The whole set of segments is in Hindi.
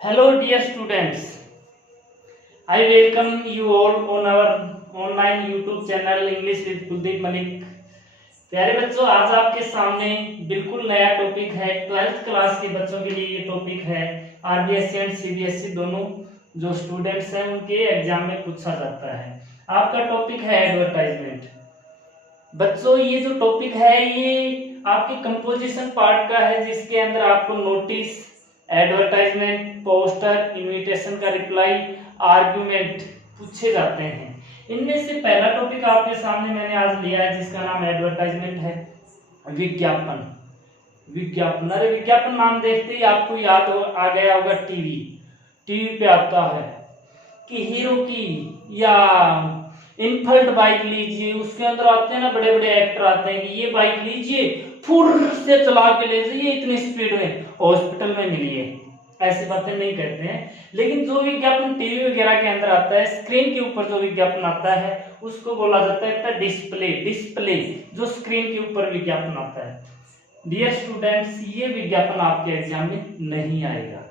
Hello, dear students. I welcome you all on our online YouTube channel English with Kuldeep Malik. प्यारे बच्चों, आज आपके सामने बिल्कुल नया टॉपिक है। 12th क्लास के बच्चों के लिए ये टॉपिक है। आरबीएसई एंड सीबीएसई दोनों जो स्टूडेंट्स हैं उनके एग्जाम में पूछा जाता है। आपका टॉपिक है एडवर्टाइजमेंट। बच्चों, ये जो टॉपिक है ये आपके कंपोजिशन पार्ट का है, जिसके अंदर आपको नोटिस, एडवर्टाइजमेंट, पोस्टर, इनविटेशन का रिप्लाई, आर्गुमेंट पूछे जाते हैं। इनमें से पहला टॉपिक आपके सामने मैंने आज लिया है, जिसका नाम एडवर्टाइजमेंट है। विज्ञापन। विज्ञापन, अरे विज्ञापन नाम देखते ही आपको याद आ गया होगा टीवी पे आता है कि हीरो की या इनफल्ट बाइक लीजिए, उसके अंदर आते हैं ना बड़े बड़े एक्टर आते हैं कि ये बाइक लीजिए, फुर से चला के ले जाइए इतनी स्पीड में, हॉस्पिटल में मिलिए। ऐसी बातें नहीं कहते हैं, लेकिन जो विज्ञापन टीवी वगैरह के अंदर आता है, स्क्रीन के ऊपर जो विज्ञापन आता है उसको बोला जाता है डिस्प्ले। डिस्प्ले जो स्क्रीन के ऊपर विज्ञापन आता है। डियर स्टूडेंट्स, ये विज्ञापन आपके एग्जाम में नहीं आएगा।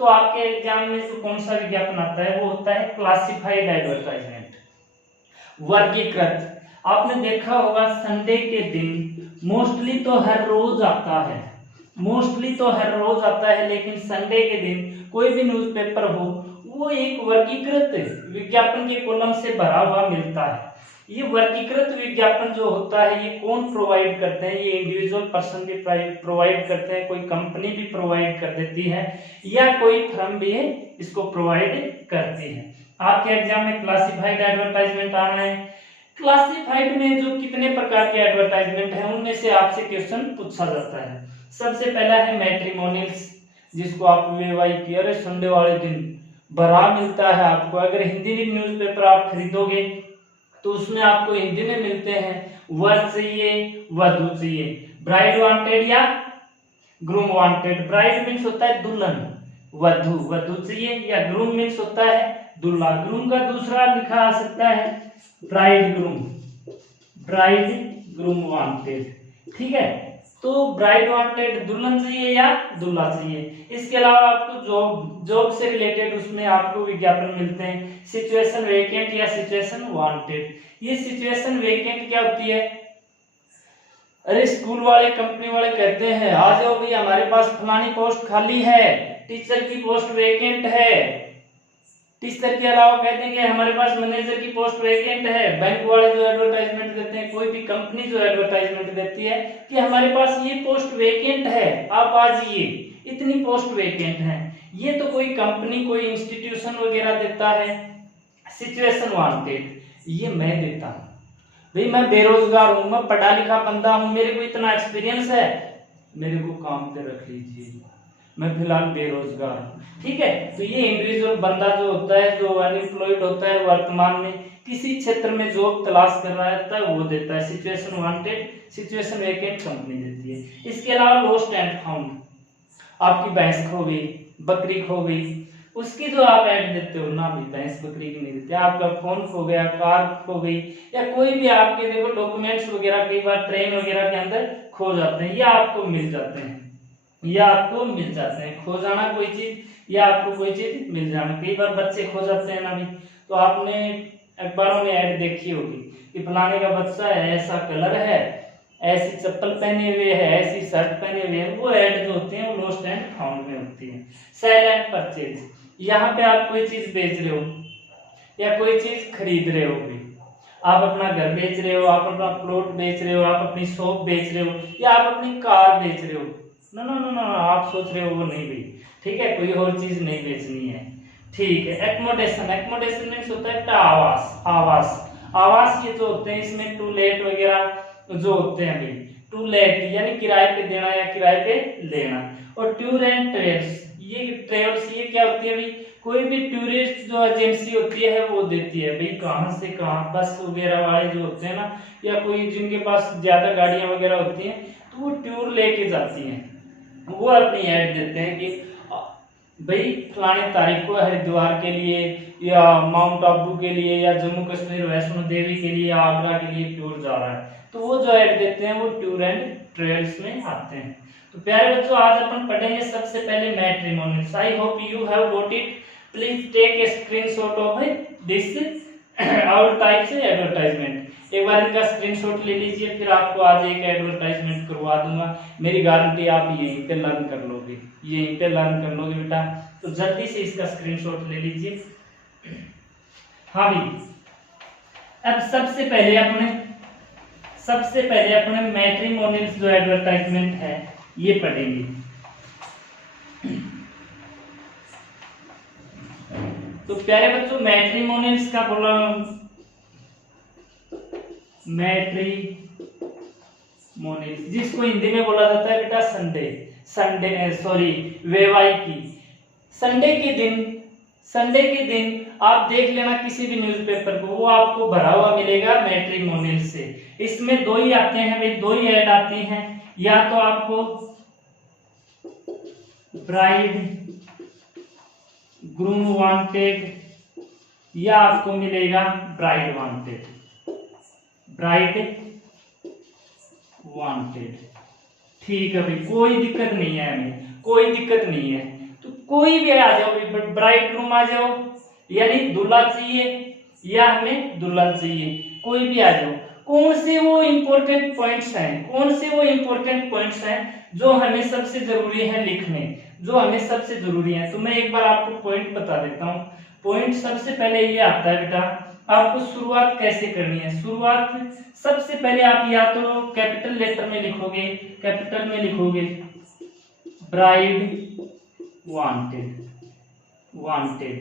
तो आपके एग्जाम में जो कौन सा विज्ञापन आता है वो होता है क्लासिफाइड एडवर्टाइजमेंट, वर्गीकृत। आपने देखा होगा संडे के दिन मोस्टली तो हर रोज आता है, मोस्टली तो हर रोज आता है, लेकिन संडे के दिन कोई भी न्यूज़पेपर हो वो एक वर्गीकृत विज्ञापन के कॉलम से भरा हुआ मिलता है। ये वर्गीकृत विज्ञापन जो होता है ये कौन प्रोवाइड करते हैं? ये इंडिविजुअल पर्सन भी प्रोवाइड करते हैं, कोई कंपनी भी प्रोवाइड कर देती है, या कोई फर्म भी है इसको प्रोवाइड करती है। आपके एग्जाम में क्लासिफाइड एडवर्टाइजमेंट आना है। क्लासिफाइड में जो कितने प्रकार के एडवर्टाइजमेंट है उनमें से आपसे क्वेश्चन पूछा जाता है। सबसे पहला है मैट्रिमोनियल्स, जिसको आप वैवाहिक की, अरे संडे वाले दिन भरा मिलता है आपको। अगर हिंदी में न्यूज़पेपर आप खरीदोगे तो उसमें आपको हिंदी में मिलते हैं वर चाहिए, वधू चाहिए, ब्राइड वांटेड या ग्रूम वांटेड। ब्राइड मीन्स होता है दुल्हन, वधू वधू चाहिए, या ग्रूम मीन्स होता है दूल्हा। ग्रूम का दूसरा लिखा आ सकता है bride groom, bride groom wanted. ठीक है, तो ब्राइड वांटेड दुल्हन चाहिए या दूल्हा चाहिए। इसके अलावा आपको जॉब से रिलेटेड उसमें आपको विज्ञापन मिलते हैं, सिचुएशन वेकेंट या सिचुएशन वांटेड। ये सिचुएशन वेकेंट क्या होती है? अरे स्कूल वाले, कंपनी वाले कहते हैं आ जाओ भाई, हमारे पास फलानी पोस्ट खाली है, टीचर की पोस्ट वेकेंट है। टीचर के अलावा कहते हैं कि हमारे पास मैनेजर की पोस्ट वेकेंट है। बैंक वाले जो एडवर्टाइजमेंट देते हैं, कोई भी कंपनी जो एडवर्टाइजमेंट देती है कि हमारे पास ये पोस्ट वेकेंट है, आप आ जाइए, इतनी पोस्ट वेकेंट है। ये तो कोई कंपनी, कोई इंस्टीट्यूशन वगैरह देता है। सिचुएशन वांटेड ये मैं देता हूँ भाई, मैं बेरोजगार हूँ, मैं पढ़ा लिखा बंदा हूँ, मेरे को इतना एक्सपीरियंस है, मेरे को काम पे रख लीजिए, मैं फिलहाल बेरोजगार हूँ। ठीक है, तो ये इंडिविजुअल बंदा जो होता है, जो अनएम्प्लॉयड होता है, वर्तमान में किसी क्षेत्र में जॉब तलाश कर रहा है, वो देता है situation wanted. Situation vacant company देती है। इसके अलावा लॉस्ट एंड फाउंड, आपकी भैंस खो गई, बकरी खो गई, उसकी जो आप ऐड देते हो ना, भी भैंस बकरी की नहीं देते। आपका फोन खो गया, कार खो गई, या कोई भी आपके देखो डॉक्यूमेंट्स वगैरह कई बार ट्रेन वगैरह के अंदर खो जाते हैं, या आपको मिल जाते हैं, या आपको मिल जाते हैं। खो जाना कोई चीज या आपको कोई चीज मिल जाना, कई बार बच्चे खो जाते हैं ना भी। तो आपने अखबारों में ऐड देखी होगी कि फलाने का बच्चा है, ऐसा कलर है, ऐसी चप्पल पहने हुए है, ऐसी शर्ट पहने हुए है। वो ऐड जो होती है वो लॉस्ट एंड फाउंड में होती है। सेल एंड परचेज, यहाँ पे आप कोई चीज बेच रहे हो या कोई चीज खरीद रहे हो भी, आप अपना घर बेच रहे हो, आप अपना प्लॉट बेच रहे हो, आप अपनी शॉप बेच रहे हो, या आप अपनी कार बेच रहे हो। नो नो नो नो, आप सोच रहे हो वो नहीं भी, ठीक है, कोई और चीज नहीं बेचनी है। ठीक है, एकोमोडेशन, एकोमोडेशन मीन्स होता है आवास। आवास, आवास ये जो होते हैं इसमें टू लेट वगैरह जो होते हैं भाई, टू लेट यानी किराए पे देना या किराए पे लेना। और टूर एंड ट्रेवल्स, ये ट्रेवल्स ये क्या होती है भाई, कोई भी टूरिस्ट जो एजेंसी होती है वो देती है भाई, कहाँ से कहाँ, बस वगैरह वाले जो होते हैं ना, या कोई जिनके पास ज्यादा गाड़ियां वगैरह होती हैं तो वो टूर लेके जाती हैं, वो अपनी ऐड देते हैं कि भाई फलाने तारीख को हरिद्वार के लिए या माउंट आबू के लिए या जम्मू कश्मीर वैष्णो देवी के लिए या आगरा के लिए टूर जा रहा है। तो वो जो ऐड देते हैं वो टूर एंड ट्रेवल्स में आते हैं। तो प्यारे बच्चों आज अपन पढ़ेंगे सबसे पहले matrimonials. I hope you have got it. Please take a screenshot of this our type से एडवर्टाइजमेंट। एक बार इनका स्क्रीनशॉट ले लीजिए, फिर आपको आज एक एडवर्टाइजमेंट करवा दूंगा। मेरी गारंटी आप यहीं पे लर्न कर लोगे, यहीं पे लर्न कर लोगे बेटा। तो जल्दी से इसका स्क्रीनशॉट ले लीजिए। हाँ भी, अब सबसे पहले अपने मैट्रिमोनियल्स जो एडवर्टाइजमेंट है ये पढ़ेंगे। तो प्यारे बच्चों मैट्रिमोनियल्स का बोला, मैट्रिमोनियल्स जिसको हिंदी में बोला जाता है बेटा वैवाहिकी। संडे के दिन आप देख लेना किसी भी न्यूज़पेपर को, वो आपको भरा हुआ मिलेगा मैट्रिमोनियल से। इसमें दो ही आते हैं भाई, दो ही ऐड आती हैं, या तो आपको ब्राइड ग्रूम वांटेड या आपको मिलेगा ब्राइड वांटेड। ठीक है भाई, कोई दिक्कत नहीं है, हमें कोई दिक्कत नहीं है। तो कोई भी आ जाओ, ब्राइड ग्रूम आ जाओ, यानी दूल्हा चाहिए या हमें दुल्हन चाहिए, कोई भी आ जाओ। कौन से वो इंपॉर्टेंट पॉइंट्स हैं जो हमें सबसे जरूरी है लिखने, जो हमें सबसे जरूरी है। तो मैं एक बार आपको पॉइंट बता देता हूँ। पॉइंट सबसे पहले ये आता है बेटा, आपको शुरुआत कैसे करनी है। शुरुआत सबसे पहले आप या तो कैपिटल लेटर में लिखोगे, ब्राइड वांटेड।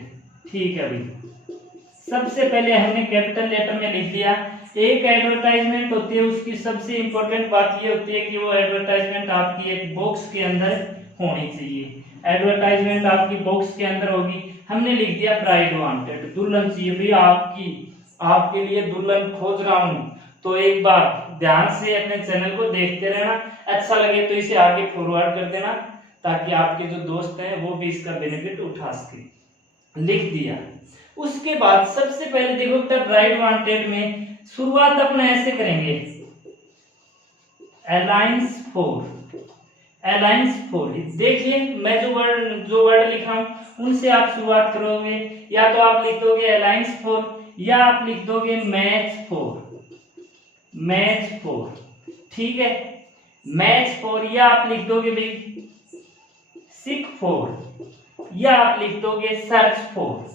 ठीक है भाई, सबसे पहले हमने कैपिटल लेटर में लिख दिया। एक एडवर्टाइजमेंट होती है, उसकी सबसे इंपॉर्टेंट बात ये होती है कि वो एडवर्टाइजमेंट आपकी एक बॉक्स के अंदर होनी चाहिए। एडवर्टाइजमेंट आपकी बॉक्स के अंदर होगी। हमने लिख दिया ब्राइड वांटेड, दुल्हन चाहिए भैया, आपके लिए दुल्हन खोज रहा हूं। तो एक बार ध्यान से अपने चैनल को देखते रहना, अच्छा लगे तो इसे आगे फॉरवर्ड कर देना, ताकि आपके जो दोस्त हैं वो भी इसका बेनिफिट उठा सके। लिख दिया। उसके बाद सबसे पहले देखो बेटा, ब्राइड वांटेड में शुरुआत अपना ऐसे करेंगे, अलायंस फॉर। देखिए मैं जो वर्ड लिखा हूं उनसे आप शुरुआत करोगे। या तो आप लिख दोगे अलायंस फॉर, या आप लिख दोगे मैच फॉर। ठीक है, मैच फॉर, या आप लिख दोगे भाई सिक फॉर, या आप लिख दोगे सर्च फॉर।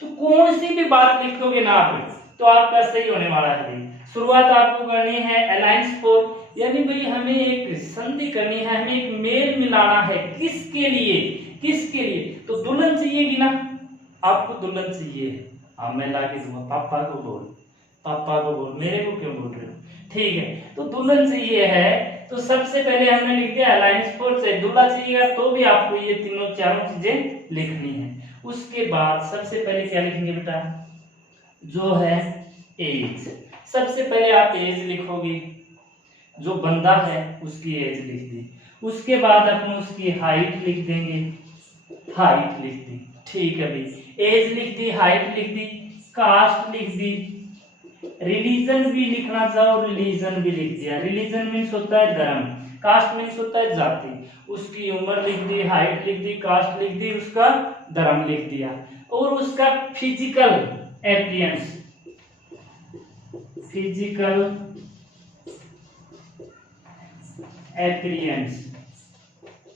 तो कौन सी भी बात लिखोगे ना आप, तो आपका सही होने वाला है भाई। शुरुआत आपको करनी है अलायंस फॉर, यानी भाई हमें एक संधि करनी है, हमें एक मेल मिलाना है। किसके लिए? तो दुल्हन चाहिएगी ना, आपको दुल्हन चाहिए। हाँ मैं लाके दूंगा, पापा को बोल, मेरे को क्यों बोल रहे हो? ठीक है, तो दुल्हन चाहिए है। तो सबसे पहले हमने लिख दिया अलायंस फॉर से, दूल्हा चाहिएगा तो भी आपको ये चारों चीजें लिखनी है। उसके बाद सबसे पहले क्या लिखेंगे बेटा, जो है एज। सबसे पहले आप एज लिखोगे, जो बंदा है उसकी एज लिख दी। उसके बाद अपन उसकी हाइट लिख देंगे, ठीक है भाई, एज लिख दी, हाइट लिख दी, कास्ट लिख दी, रिलीजन भी लिखना चाहो रिलीजन भी लिख दिया। रिलीजन मीन्स होता है धर्म, कास्ट मीन्स होता है जाति। उसकी उम्र लिख दी, हाइट लिख दी, कास्ट लिख दी, उसका धर्म लिख दिया, और उसका फिजिकल अपीयरेंस,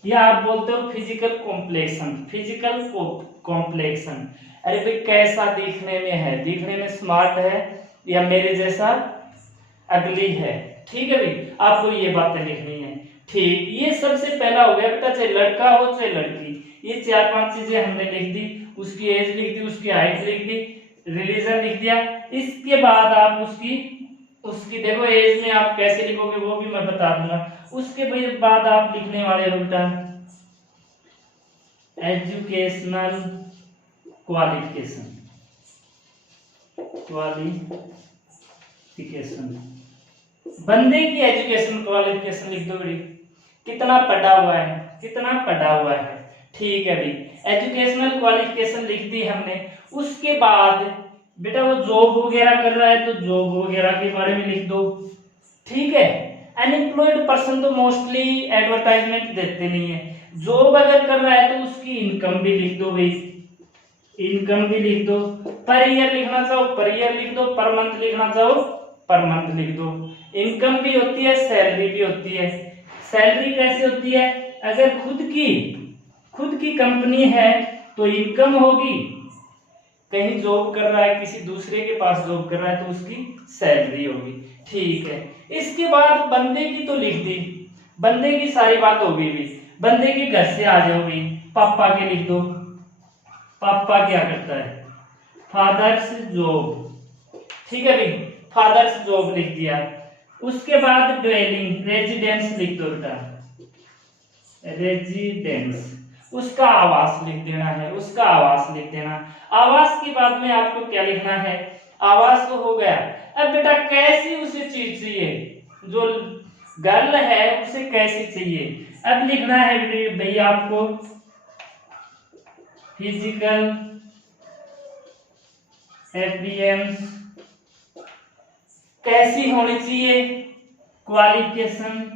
या आप बोलते हो फिजिकल कॉम्प्लेक्शन। अरे भाई कैसा दिखने में है, दिखने में स्मार्ट है या मेरे जैसा अगली है। ठीक है भाई, आपको ये बातें लिखनी है। ठीक, ये सबसे पहला हो गया बेटा, चाहे लड़का हो चाहे लड़की। ये 4-5 चीजें हमने लिख दी, उसकी एज लिख दी, उसकी हाइट लिख दी, रिलीजन लिख दिया। इसके बाद आप उसकी देखो एज में आप कैसे लिखोगे वो भी मैं बता दूंगा। उसके बाद आप लिखने वाले हो बेटा एजुकेशनल क्वालिफिकेशन। बंदे की एजुकेशन क्वालिफिकेशन लिख दो बेटी, कितना पढ़ा हुआ है। ठीक है भाई, एजुकेशनल क्वालिफिकेशन लिख दी हमने। उसके बाद बेटा वो जॉब वगैरह कर रहा है तो जॉब वगैरह के बारे में लिख दो। ठीक है, अनएम्प्लॉयड पर्सन तो मोस्टली एडवर्टाइजमेंट देते नहीं है। जॉब अगर कर रहा है तो उसकी इनकम भी लिख दो भाई, इनकम भी लिख दो। पर ईयर लिखना चाहो पर ईयर लिख दो, पर मंथ लिखना चाहो पर मंथ लिख दो। इनकम भी होती है, सैलरी भी होती है। सैलरी कैसे होती है? अगर खुद की कंपनी है तो इनकम होगी, कहीं जॉब कर रहा है किसी दूसरे के पास जॉब कर रहा है तो उसकी सैलरी होगी। ठीक है, इसके बाद बंदे की तो लिख दी, बंदे की सारी बात हो गई भी। बंदे के घर से आ जाओ भाई, पापा के लिख दो। पापा क्या करता है? Father's job. ठीक है भाई, फादर्स जॉब लिख दिया। उसके बाद ड्वेलिंग रेजिडेंस लिख दो बेटा, रेजिडेंस, उसका आवास लिख देना है, उसका आवास लिख देना। आवास के बाद में आपको क्या लिखना है? आवास तो हो गया। अब बेटा कैसी उसे चीज चाहिए, जो गर्ल है उसे कैसी चाहिए? अब लिखना है भैया आपको फिजिकल अपीयरेंस कैसी होनी चाहिए, qualification,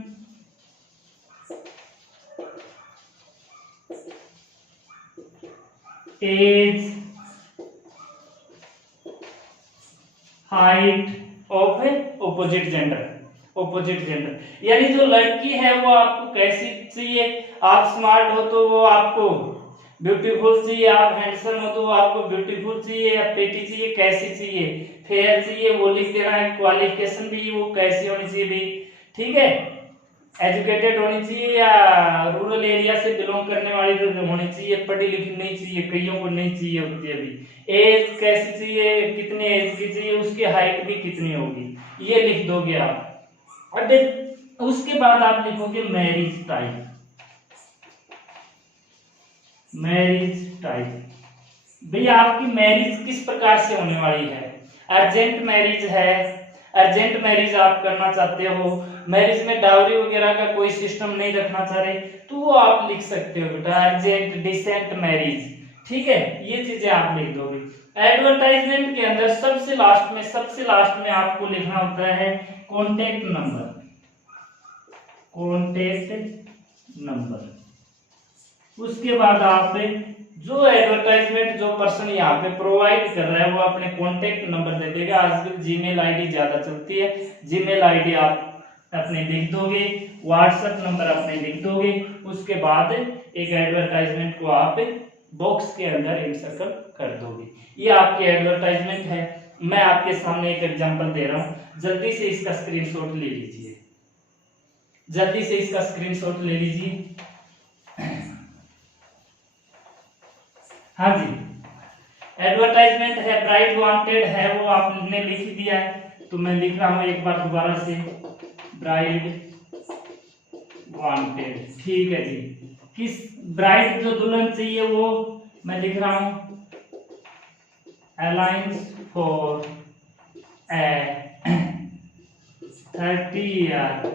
age, height of opposite gender. Opposite gender यानी जो लड़की है वो आपको कैसी चाहिए? आप स्मार्ट हो तो वो आपको ब्यूटीफुल चाहिए, आप हैंडसम हो तो वो आपको ब्यूटीफुल चाहिए, या पेटी चाहिए, कैसी चाहिए? फेयर चाहिए, वो लिख देना है। क्वालिफिकेशन भी वो कैसी होनी चाहिए भी, ठीक है, एजुकेटेड होनी चाहिए या रूरल एरिया से बिलोंग करने वाली होनी चाहिए, पढ़ी लिखी नहीं चाहिए, कईयों को नहीं चाहिए होती है अभी। एज कैसी चाहिए, कितने एज की चाहिए, उसकी हाइट भी कितनी होगी, ये लिख दोगे आप। अब उसके बाद आप लिखोगे मैरिज टाइप। मैरिज टाइप भैया आपकी मैरिज किस प्रकार से होने वाली है? अर्जेंट मैरिज है, अर्जेंट मैरिज आप करना चाहते हो, मैरिज में डाउरी वगैरह का कोई सिस्टम नहीं रखना चाह रहे, तो वो आप लिख सकते हो बेटा अर्जेंट डिसेंट मैरिज। ठीक है, ये चीजें आप लिख दोगे। एडवर्टाइजमेंट के अंदर सबसे लास्ट में आपको लिखना होता है कॉन्टेक्ट नंबर। कॉन्टेक्ट नंबर, उसके बाद आप जो एडवर्टाइजमेंट जो पर्सन यहाँ पे प्रोवाइड कर रहा है वो अपने कॉन्टेक्ट नंबर दे देगा। आजकल जीमेल आईडी ज्यादा चलती है, जीमेल आईडी आप अपने लिख दोगे, व्हाट्सएप नंबर अपने लिख दोगे। उसके बाद एक एडवर्टाइजमेंट को आप बॉक्स के अंदर इंसर्ट कर दोगे। ये आपकी एडवर्टाइजमेंट है। मैं आपके सामने एक एग्जांपल दे रहा हूं, जल्दी से इसका स्क्रीनशॉट ले लीजिए, जल्दी से इसका स्क्रीनशॉट ले लीजिए। हाँ जी, एडवर्टाइजमेंट है, ब्राइड वांटेड है, वो आपने लिख दिया है, तो मैं लिख रहा हूं एक बार दोबारा से, ब्राइड वांटेड। ठीक है जी, किस ब्राइड जो दुल्हन चाहिए वो मैं लिख रहा हूं alliance for a 30 year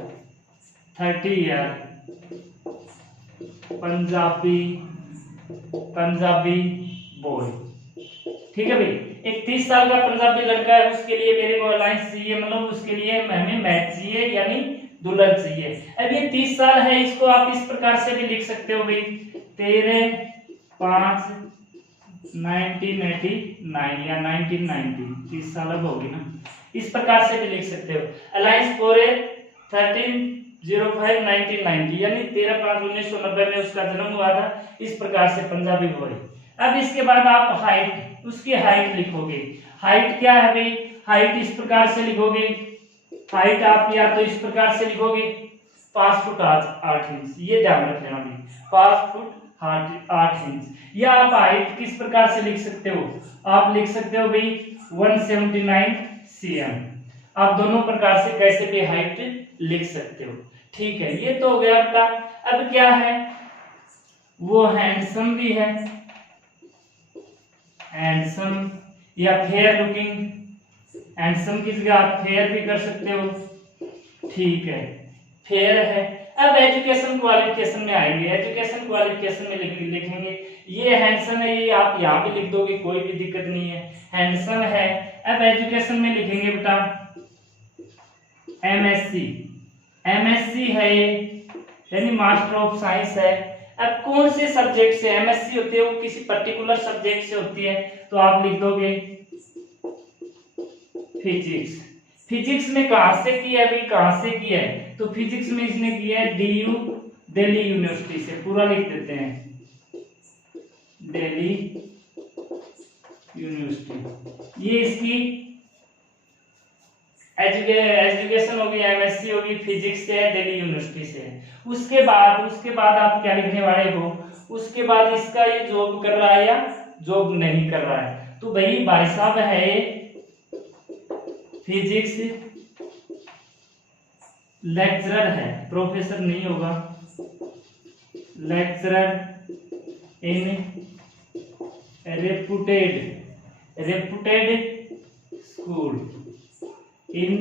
Punjabi boy. ठीक है भाई, एक 30 साल का पंजाबी लड़का है, उसके लिए मेरे को अलायंस चाहिए, मतलब उसके लिए हमें मैच चाहिए यानी दुल्हन चाहिए। अब ये 30 साल है, इसको आप इस प्रकार से भी लिख सकते हो भाई 13/5/1989 या 1990, 30 साल अब होगी ना, इस प्रकार से भी लिख सकते हो। अलायंस फॉर 13/05/1990 यानी 13/5/1990 में उसका जन्म हुआ था, इस प्रकार से पंजाबी बॉय। अब इसके बाद आप हाइट, उसकी हाइट लिखोगे। हाइट क्या है भाई? हाइट इस प्रकार से लिखोगे, हाइट आप या तो इस प्रकार से लिखोगे 5 फुट 8 इंच, ये ध्यान रखना भाई, 5 फुट 8 इंच। या आप हाइट किस प्रकार से लिख सकते हो? आप लिख सकते हो भाई 179 cm। आप दोनों प्रकार से कैसे भी हाइट लिख सकते हो। ठीक है, ये तो हो गया आपका। अब क्या है, वो हैंडसम भी है, हैंडसम या फेयर लुकिंग, हैंडसम की जगह आप फेयर भी कर सकते हो। ठीक है, फेयर है। अब एजुकेशन क्वालिफिकेशन में आएंगे, एजुकेशन क्वालिफिकेशन में लिखेंगे ये हैंडसम है, ये आप यहाँ भी लिख दोगे, कोई भी दिक्कत नहीं है, हैंडसम है। अब एजुकेशन में लिखेंगे बेटा MSc, एमएससी है ये, यानी मास्टर ऑफ साइंस है। अब कौन से सब्जेक्ट से एमएससी होती है, वो किसी पर्टिकुलर सब्जेक्ट से होती है, तो आप लिख दोगे फिजिक्स। फिजिक्स में कहां से की है, अभी कहां से की है, तो फिजिक्स में इसने किया है डीयू, दिल्ली यूनिवर्सिटी से। पूरा लिख देते हैं, दिल्ली यूनिवर्सिटी। ये इसकी एजुकेशन होगी, एमएससी होगी, फिजिक्स से है, दिल्ली यूनिवर्सिटी से है। उसके बाद आप क्या लिखने वाले हो, उसके बाद इसका ये जॉब कर रहा है या जॉब नहीं कर रहा है, तो भाई साहब है ये फिजिक्स लेक्चरर है, प्रोफेसर नहीं होगा, लेक्चरर इन रेपुटेड स्कूल इन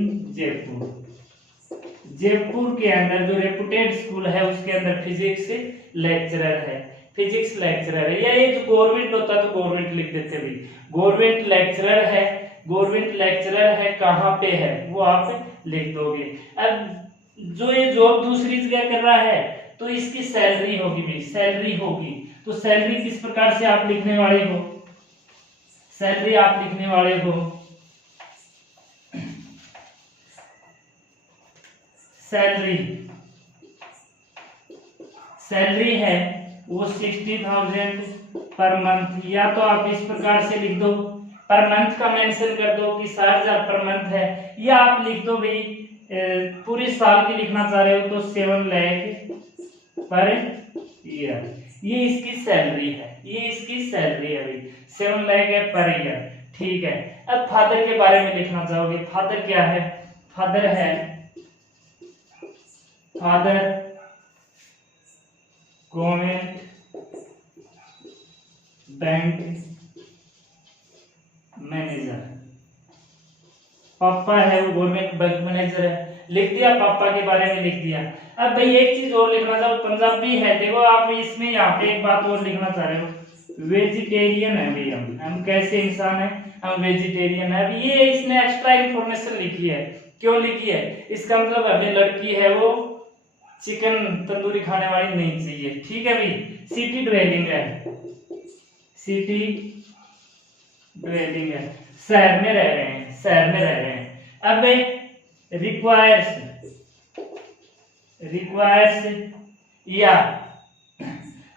जयपुर के अंदर जो रेपुटेड स्कूल है उसके अंदर फिजिक्स लेक्चरर है, फिजिक्स लेक्चरर है। या ये जो गवर्नमेंट होता तो गवर्नमेंट लिख देते भाई, गवर्नमेंट लेक्चरर है, गवर्नमेंट लेक्चरर है, कहाँ पे है वो आप लिख दोगे। अब जो ये जॉब दूसरी जगह कर रहा है तो इसकी सैलरी होगी भाई, सैलरी होगी, तो सैलरी किस प्रकार से आप लिखने वाले हो, सैलरी आप लिखने वाले हो सैलरी है वो 60,000 पर मंथ, या तो आप इस प्रकार से लिख दो, पर मंथ का मेंशन कर दो कि 60,000 पर मंथ है, या आप लिख दो भाई पूरे साल की लिखना चाह रहे हो तो 7 लाख पर ईयर। ये इसकी सैलरी है, ये इसकी सैलरी है भाई, 7 लाख है पर ईयर। ठीक है, अब फादर के बारे में लिखना चाहोगे, फादर क्या है, फादर है फादर गवर्नमेंट बैंक मैनेजर, पापा है वो गवर्नमेंट बैंक मैनेजर है, लिख दिया, पापा के बारे में लिख दिया। अब भाई एक चीज और लिखना चाहो, पंजाबी है, देखो आप इसमें यहाँ पे एक बात और लिखना चाह रहे हो, वेजिटेरियन है भाई, हम कैसे इंसान है, हम वेजिटेरियन है। अब ये इसने एक्स्ट्रा इंफॉर्मेशन लिखी है, क्यों लिखी है, इसका मतलब अभी लड़की है वो चिकन तंदूरी खाने वाली नहीं चाहिए। ठीक है भाई, सिटी ड्वेलिंग है, सिटी ड्वेलिंग है, शहर में रह रहे हैं, शहर में रह रहे हैं। अब रिक्वायर्स या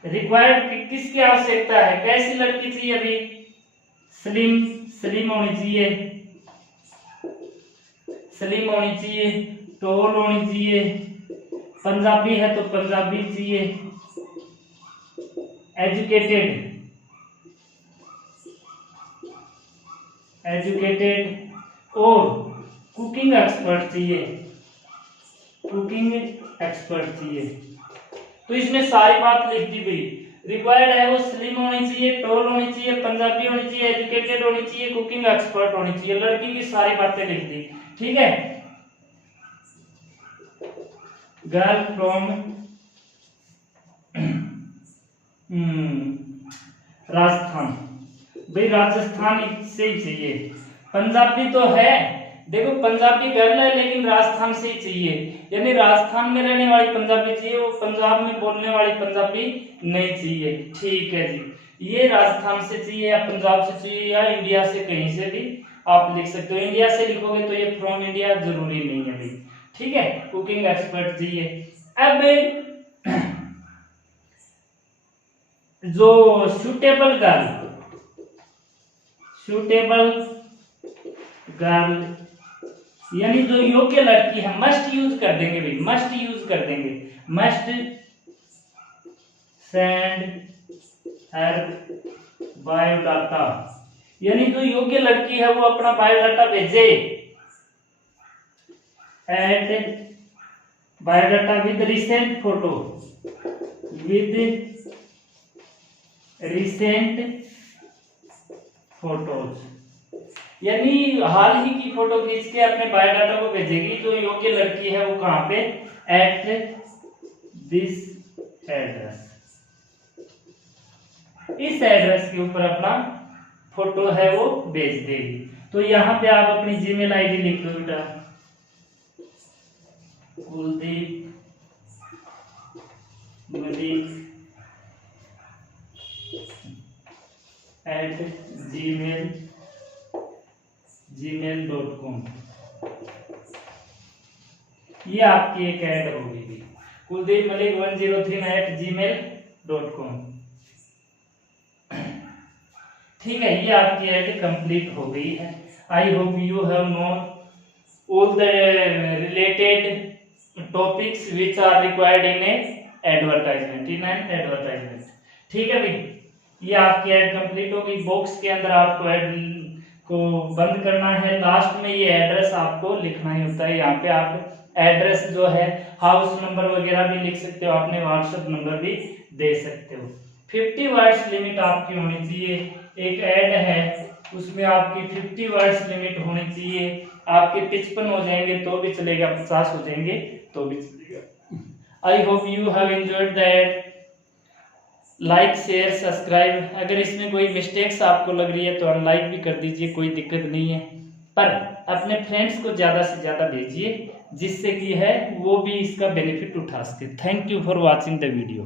रिक्वायर्ड किसकी आवश्यकता है, कैसी लड़की चाहिए अभी, स्लिम होनी चाहिए, स्लिम होनी चाहिए, टोल होनी चाहिए, पंजाबी है तो पंजाबी चाहिए, एजुकेटेड और कुकिंग एक्सपर्ट चाहिए, कुकिंग एक्सपर्ट चाहिए। तो इसमें सारी बात लिख दी गई, रिक्वायर्ड है वो स्लिम होनी चाहिए, टोल होनी चाहिए, पंजाबी होनी चाहिए, एजुकेटेड होनी चाहिए, कुकिंग एक्सपर्ट होनी चाहिए, लड़की की सारी बातें लिख दी। ठीक है, गर्ल फ्रॉम राजस्थान, भाई राजस्थान से ही चाहिए, पंजाबी तो है, देखो पंजाबी गर्ल है लेकिन राजस्थान से ही चाहिए, यानी राजस्थान में रहने वाली पंजाबी चाहिए, वो पंजाब में बोलने वाली पंजाबी नहीं चाहिए। ठीक है जी, ये राजस्थान से चाहिए या पंजाब से चाहिए या इंडिया से कहीं से भी आप लिख सकते हो, इंडिया से लिखोगे तो ये फ्रॉम इंडिया जरूरी नहीं है भाई। ठीक है, कुकिंग एक्सपर्ट चाहिए। अब जो सूटेबल गर्ल यानी जो योग्य लड़की है, मस्ट यूज कर देंगे भाई, मस्ट यूज कर देंगे, मस्ट सेंड हर बायोडाटा, यानी जो योग्य लड़की है वो अपना बायोडाटा भेजे, at biodata with recent photo, with recent photos, यानी हाल ही की फोटो खींच के अपने बायोडाटा को भेजेगी। जो योग्य लड़की है वो कहां पे, एट दिस एड्रेस, इस एड्रेस के ऊपर अपना फोटो है वो भेज देगी। तो यहाँ पे आप अपनी जीमेल आईडी लिख दो बेटा, कुलदीप मलिक @gmail.com। ये आपकी एक ऐड होगी, कुलदीप मलिक 103 @gmail.com। ठीक है, ये आपकी ऐड कंप्लीट हो गई है। I hope you have known all the related topics which are required in advertisement. ठीक है भाई, ये आपकी ऐड कंप्लीट हो गई। बॉक्स के अंदर आपको ऐड को बंद करना है। लास्ट में ये एड्रेस आपको लिखना ही होता है। यहाँ पे आप एड्रेस जो है, हाउस नंबर वगैरह भी लिख सकते हो, अपने व्हाट्सएप नंबर भी दे सकते हो। 50 वर्ड्स लिमिट आपकी होनी चाहिए। एक ऐड है उसमें आपकी 50 वर्ड्स लिमिट होनी चाहिए। आपके 55 हो जाएंगे तो भी चलेगा, 50 हो जाएंगे तो भी चलेगा। आई hope you have enjoyed the add. Like share subscribe. अगर इसमें कोई मिस्टेक्स आपको लग रही है तो अनलाइक भी कर दीजिए, कोई दिक्कत नहीं है, पर अपने फ्रेंड्स को ज़्यादा से ज़्यादा भेजिए जिससे कि है वो भी इसका बेनिफिट उठा सके। Thank you for watching the video.